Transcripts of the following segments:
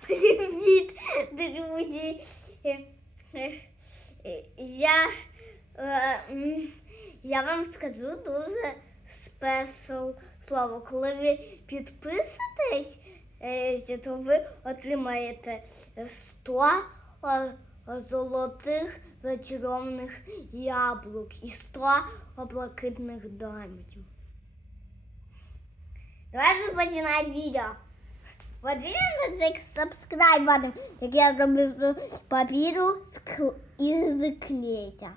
Привіт, друзі. Я, е, я вам скажу дуже спешл слово. Коли ви підписуєтесь, е, то ви отримаєте 100 е, золотих зачарованих яблук і 100 блакитних домиків. Давайте починати відео. Видите цей subscribe button, як я зробив з папіру і з клея.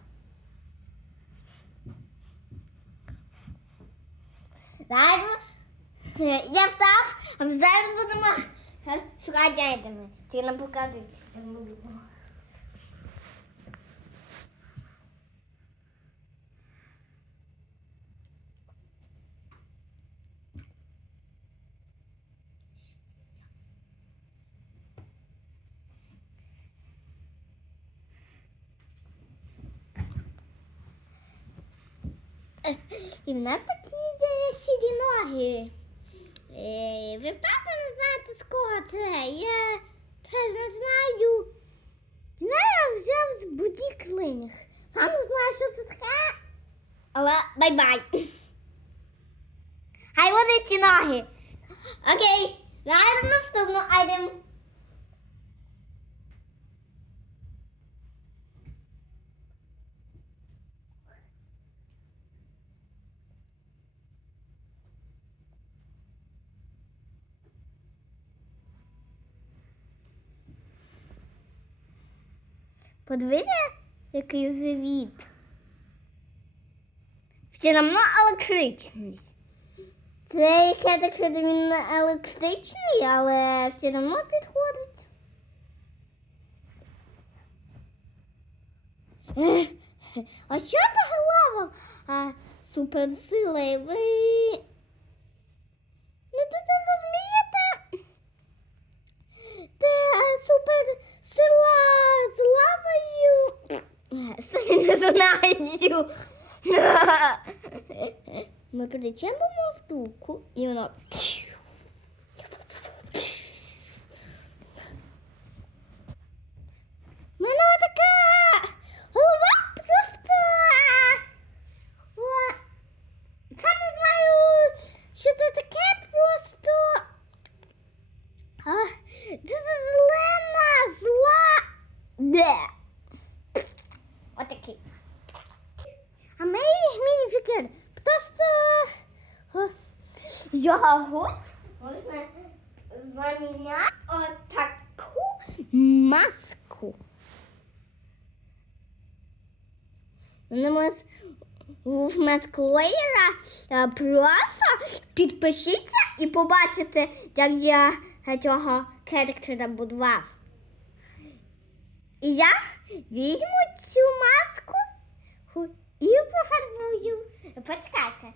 Зараз я встав, а зараз будемо е, шукати айтеми. Ти нам показуй. Я ми І в нас такі сірі ноги. Е, ви правда не знаєте, з кого це? Я теж не знаю. Знаю, взяв з будіклинг. Сам не знаю, що це таке. Але бай-бай. Хай вони ці ноги. Окей, зараз наступну айдем. Подивіться, який живіт. Все одно електричний. Це яке таке він електричний, але все одно підходить. А що за голова? А, суперсила, ви не дуже розумієте? Це супер сила з лавою. Знаю. Ми причепимо втулку і воно. Мене така голова просто. Сам не знаю, що це таке просто. А, Дуже зелена, зла. Де. Просто його можна заміняти отаку маску. В медклеєра просто підпишіться і побачите, як я цього характера будував. І я візьму цю маску і пофарбую. Почекайте.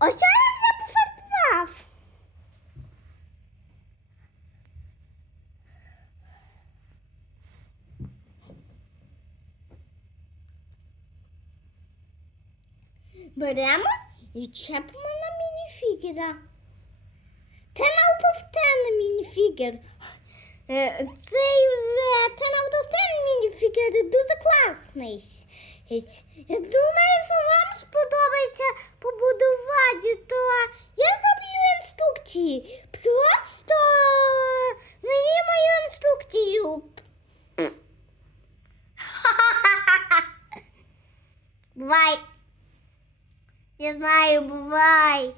Ось я пофарбував. Беремо і чепимо на мініфігера. Ten out of ten мініфігер. Е, Цей ten out of ten мініфігер дуже класний. Я думаю, що вам сподобається побудувати, то я зроблю інструкції. Просто мені мою інструкцію. Бувай. Я знаю, бувай.